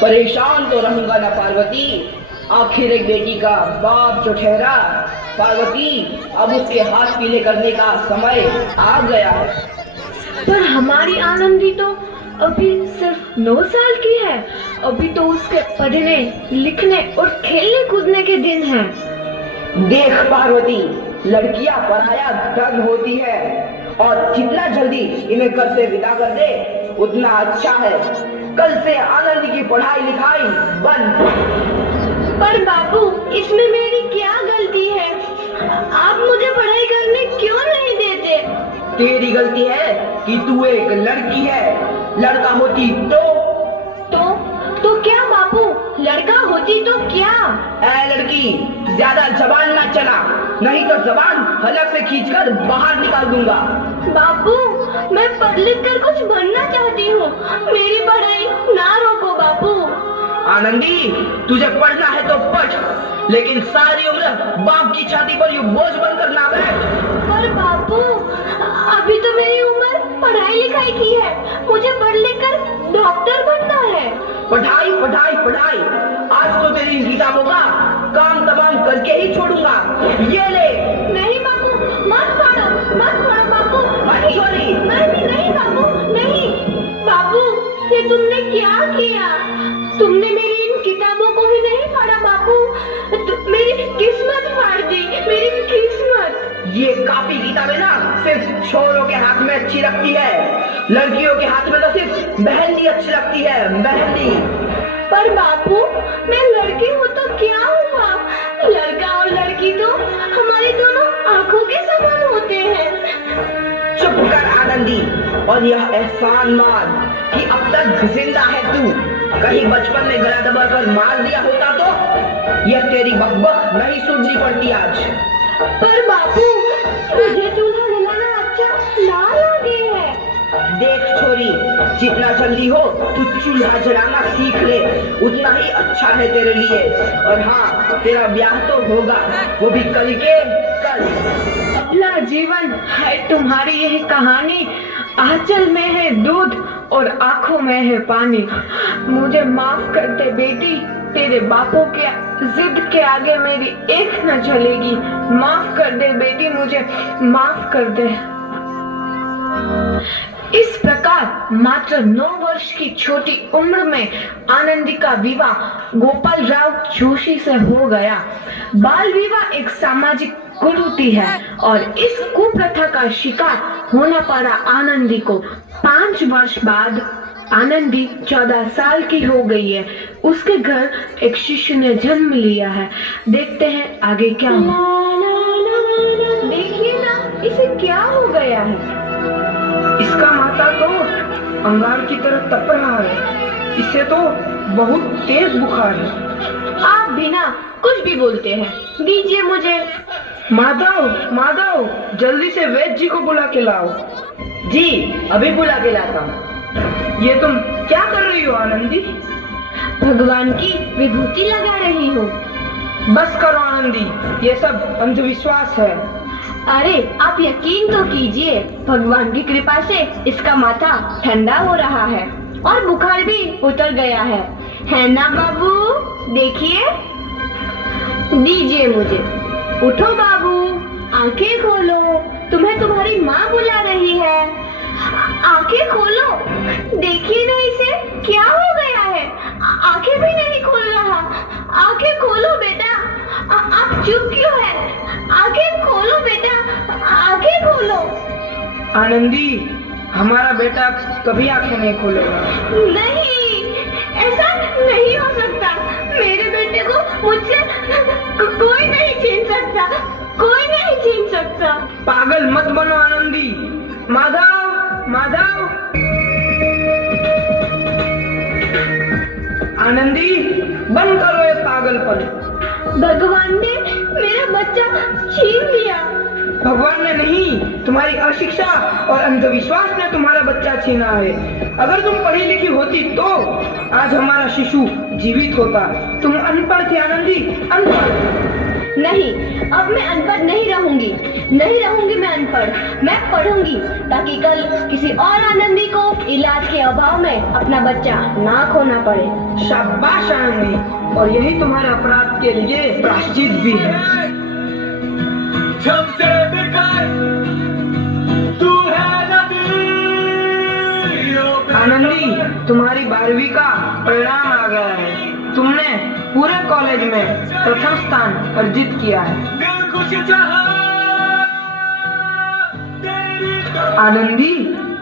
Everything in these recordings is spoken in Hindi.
परेशान तो रहूंगा ना पार्वती, आखिर एक बेटी का बाप जो ठहरा। पार्वती, अब उसके हाथ पीले करने का समय आ गया है। पर हमारी आनंदी तो अभी सिर्फ 9 साल की है। अभी तो उसके पढ़ने लिखने और खेलने कूदने के दिन हैं। देख पार्वती, लड़कियां पराया धन होती है और जितना जल्दी इन्हें घर से विदा कर दे उतना अच्छा है। कल से आनंद की पढ़ाई लिखाई बंद। पर बाबू, इसमें मेरी क्या गलती है? आप मुझे पढ़ाई करने क्यों नहीं देते? तेरी गलती है कि तू एक लड़की है। लड़का होती तो क्या बाबू? लड़का होती तो क्या? ऐ लड़की, ज्यादा जबान ना चला, नहीं तो जबान हलक से खींचकर बाहर निकाल दूंगा। बाबू, मैं पढ़ लिख कर कुछ बनना चाहती हूँ। मेरी पढ़ाई ना रोको बाबू। आनंदी, तुझे पढ़ना है तो पढ़, लेकिन सारी उम्र बाप की छाती पर यूं बोझ बनकर ना बैठ। पर बापू, अभी तो मेरी उम्र पढ़ाई लिखाई की है। मुझे पढ़ लिख कर डॉक्टर बनना है। पढ़ाई पढ़ाई पढ़ाई, आज तो तेरी किताबों का काम तमाम करके ही छोड़ूंगा। ये ले। नहीं बापू, मत पढ़ो बापू। सॉरी। नहीं बापू, नहीं। बापू, ये तुमने क्या किया? तुमने मेरी इन किताबों को ही नहीं पढ़ा बापू। मेरी किस्मत फाड़ दी, मेरी किस्मत। ये काफी किताबें ना सिर्फ छोरों के हाथ में अच्छी लगती है, लड़कियों के हाथ में तो सिर्फ मेहंदी अच्छी लगती है, मेहंदी। पर बापू, मैं लड़की हूँ तो क्या हुआ? लड़का और लड़की तो हमारी दोनों आंखों के समान होते हैं। चुप कर आनंदी, और यह एहसान मान कि अब तक जिंदा है तू। कहीं बचपन में गला दबाकर मार दिया होता तो यह तेरी बकबक नहीं सुननी पड़ती आज। पर बापू, मुझे चूल्हा जलाना अच्छा ना लगे है। देख छोरी, जितना जल्दी हो तू चूल्हा जलाना सीख ले, उतना ही अच्छा है तेरे लिए। और हाँ, तेरा ब्याह तो होगा, वो भी कल के कल। अगला जीवन है तुम्हारी यही कहानी। आंचल में है दूध और आंखों में है पानी। मुझे माफ कर दे बेटी, तेरे बापों के जिद के आगे मेरी एक न चलेगी। माफ कर दे बेटी, मुझे माफ कर दे। इस प्रकार मात्र 9 वर्ष की छोटी उम्र में आनंदी का विवाह गोपाल राव जोशी से हो गया। बाल विवाह एक सामाजिक कुरीति है और इस कुप्रथा का शिकार होना पड़ा आनंदी को। 5 वर्ष बाद आनंदी 14 साल की हो गई है। उसके घर एक शिशु ने जन्म लिया है। देखते हैं आगे क्या हुआ। देखिए ना, इसे क्या हो गया है? इसका माथा तो अंगार की तरह तप रहा है। इसे तो बहुत तेज बुखार है। आप बिना कुछ भी बोलते हैं, दीजिए मुझे। माधव, जल्दी से वैद्य जी को बुला के लाओ। जी, अभी बुला के लाता हूँ। ये तुम क्या कर रही हो आनंदी? भगवान की विभूति लगा रही हूँ। बस करो आनंदी, ये सब अंधविश्वास है। अरे आप यकीन तो कीजिए, भगवान की कृपा से इसका माथा ठंडा हो रहा है और बुखार भी उतर गया है ना बाबू? देखिए, दीजिए मुझे। उठो बाबू, आंखें खोलो, तुम्हें तुम्हारी माँ बुला रही है। आंखें खोलो, देखिए ना इसे क्या हो गया है। आंखें भी नहीं खोल रहा। आंखें खोलो बेटा। आप चुप क्यों है? आंखें खोलो बेटा, आंखें खोलो। आनंदी, हमारा बेटा कभी आंखें नहीं खोलेगा। नहीं, ऐसा नहीं हो सकता। मेरे बेटे को मुझसे कोई नहीं छीन सकता, कोई नहीं छीन सकता। पागल मत बनो आनंदी। माधव, आनंदी, बंद करो ये पागलपन। भगवान ने मेरा बच्चा छीन लिया। भगवान ने नहीं, तुम्हारी अशिक्षा और अंधविश्वास ने तुम्हारा बच्चा छीना है। अगर तुम पढ़ी लिखी होती तो आज हमारा शिशु जीवित होता। तुम अनपढ़ थे आनंदी, अनपढ़। नहीं, अब मैं अनपढ़ नहीं रहूंगी। नहीं रहूंगी मैं अनपढ़। मैं पढ़ूंगी ताकि कल किसी और आनंदी को इलाज के अभाव में अपना बच्चा ना खोना पड़े। शाबाश आनंदी, और यही तुम्हारे अपराध के लिए प्रायश्चित भी है। सबसे बेकार तू है नबी। आनंदी, तुम्हारी 12वीं का परिणाम आ गया है। तुमने पूरे कॉलेज में प्रथम स्थान अर्जित किया है। दिल खुश चाहा तेरी आनंदी,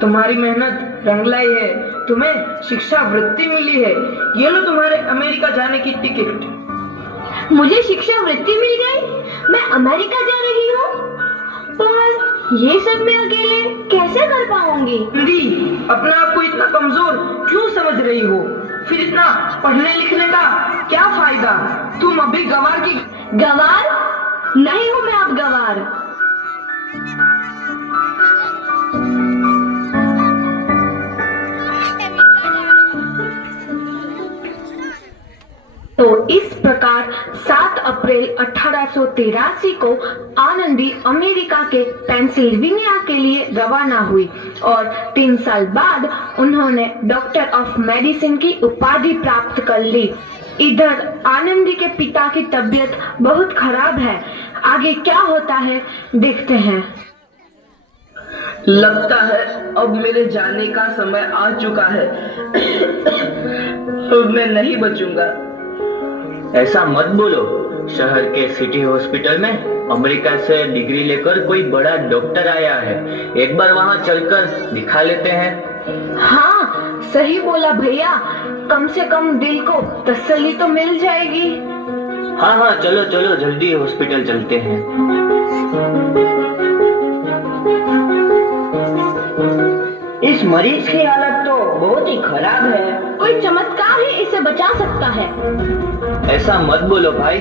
तुम्हारी मेहनत रंग लाई है। तुम्हें शिक्षा वृत्ति मिली है। ये लो तुम्हारे अमेरिका जाने की टिकट। मुझे शिक्षा वृत्ति मिल गई। मैं अमेरिका जा रही हूँ, पर ये सब मैं अकेले कैसे कर पाऊंगी? आनंदी, अपने आप को इतना कमजोर क्यों समझ रही हो? फिर इतना पढ़ने लिखने का क्या फायदा? तुम अभी गंवार की गवार नहीं हूँ मैं अब गवार। तो इस प्रकार 7 अप्रैल 1883 को आनंदी अमेरिका के पेंसिल्वेनिया के लिए रवाना हुई और 3 साल बाद उन्होंने डॉक्टर ऑफ मेडिसिन की उपाधि प्राप्त कर ली। इधर आनंदी के पिता की तबीयत बहुत खराब है। आगे क्या होता है देखते हैं। लगता है अब मेरे जाने का समय आ चुका है। अब मैं नहीं बचूंगा। ऐसा मत बोलो। शहर के सिटी हॉस्पिटल में अमेरिका से डिग्री लेकर कोई बड़ा डॉक्टर आया है। एक बार वहां चलकर दिखा लेते हैं। हाँ, सही बोला भैया। कम से कम दिल को तसल्ली तो मिल जाएगी। हाँ हाँ, चलो चलो जल्दी हॉस्पिटल चलते हैं। इस मरीज की हालत तो बहुत ही खराब है। कोई चमत्कार ही इसे बचा सकता है। ऐसा मत बोलो भाई।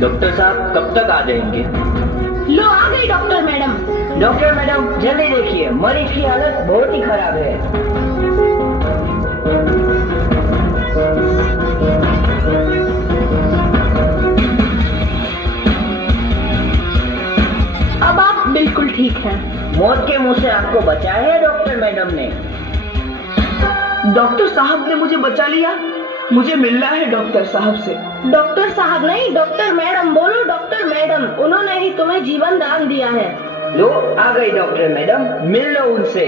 डॉक्टर साहब कब तक आ जाएंगे? लो आ गई डॉक्टर मैडम। डॉक्टर मैडम, जल्दी देखिए, मरीज की हालत बहुत ही खराब है। अब आप बिल्कुल ठीक हैं। मौत के मुंह से आपको बचाया है डॉक्टर मैडम ने। डॉक्टर साहब ने मुझे बचा लिया। मुझे मिलना है डॉक्टर साहब से। डॉक्टर साहब नहीं, डॉक्टर मैडम बोलो। डॉक्टर मैडम, उन्होंने ही तुम्हें जीवन दान दिया है। लो आ गई डॉक्टर मैडम, मिल लो उनसे।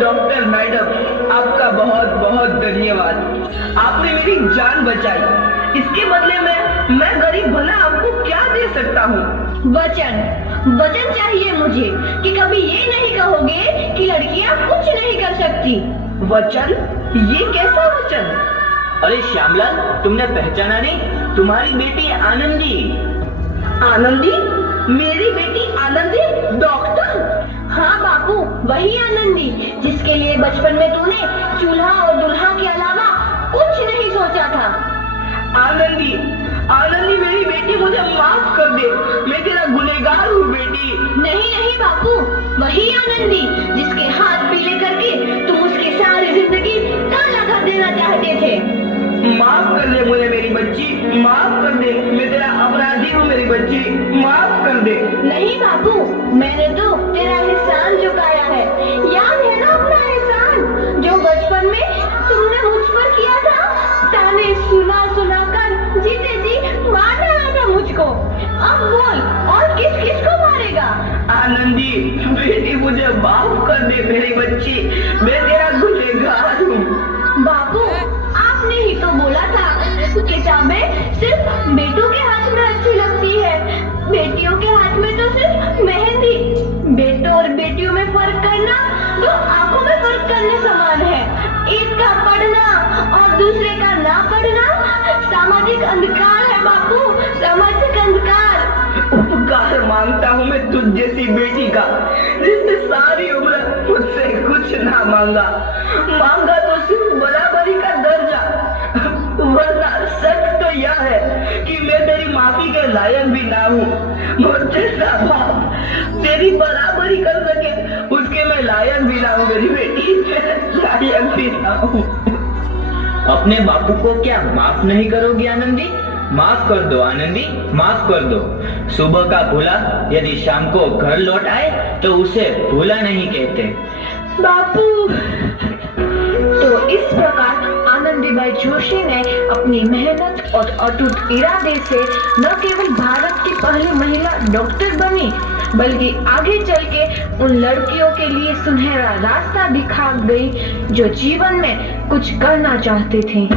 डॉक्टर मैडम, आपका बहुत बहुत धन्यवाद। आपने मेरी जान बचाई। इसके बदले में मैं गरीब भला आपको क्या दे सकता हूँ? वचन चाहिए मुझे कि कभी ये नहीं कहोगे कि लड़कियां कुछ नहीं कर सकती। वचन? ये कैसा वचन? अरे श्यामलाल, तुमने पहचाना नहीं? तुम्हारी बेटी आनंदी। आनंदी? मेरी बेटी आनंदी डॉक्टर? हाँ बापू, वही आनंदी जिसके लिए बचपन में तूने चूल्हा और दुल्हा के अलावा कुछ नहीं सोचा था। आनंदी, आनंदी मेरी बेटी, मुझे माफ कर दे। मैं तेरा गुनहगार हूँ बेटी। नहीं नहीं बापू, वही आनंदी जिसके हाथ पीले करके तुम उसकी सारी जिंदगी काला कर देना चाहते थे। माफ कर दे मुझे मेरी बच्ची, माफ कर दे। मैं तेरा अपराधी हूँ मेरी बच्ची, माफ कर दे। नहीं बापू, मैंने तो तेरा एहसान चुकाया है। याद है ना अपना एहसान जो बचपन में तुमने मुझ पर किया था? ताने सुना सुना कर जीते जी मार डाला था मुझको। अब बोल, और किस किस को मारेगा? आनंदी बेटी, मुझे माफ कर दे मेरी बच्ची। मैं तेरा गुनहगार हूँ। बापू, आपने ही तो बोला था किताबें सिर्फ बेटों के हाथ में अच्छी लगती है, बेटियों के हाथ में तो सिर्फ मेहंदी। बेटों और बेटियों में फर्क करना तो आंखों में फर्क करने समान है। एक का पढ़ना और दूसरे का ना पढ़ना सामाजिक अंधकार है बापू, सामाजिक अंधकार। उपकार मांगता हूँ मैं तुझ जैसी बेटी का, जिसने सारी उम्र मुझसे कुछ ना मांगा तो सिर्फ बराबरी का दर्जा। वरना सच तो यह है कि मैं तेरी माफी के लायक भी ना हूँ। मुझ जैसा बाप तेरी बराबरी कर सके उसके मैं लायक भी ना हूँ मेरी बेटी, लायक भी ना हूँ। अपने बापू को क्या माफ नहीं करोगी आनंदी? माफ कर दो आनंदी, माफ कर दो। सुबह का भूला यदि शाम को घर लौट आए तो उसे भूला नहीं कहते। बापू। तो इस प्रकार आनंदीबाई जोशी ने अपनी मेहनत और अटूट इरादे से न केवल भारत की पहली महिला डॉक्टर बनी, बल्कि आगे चल के उन लड़कियों के लिए सुनहरा रास्ता दिखा गई जो जीवन में कुछ करना चाहती थी।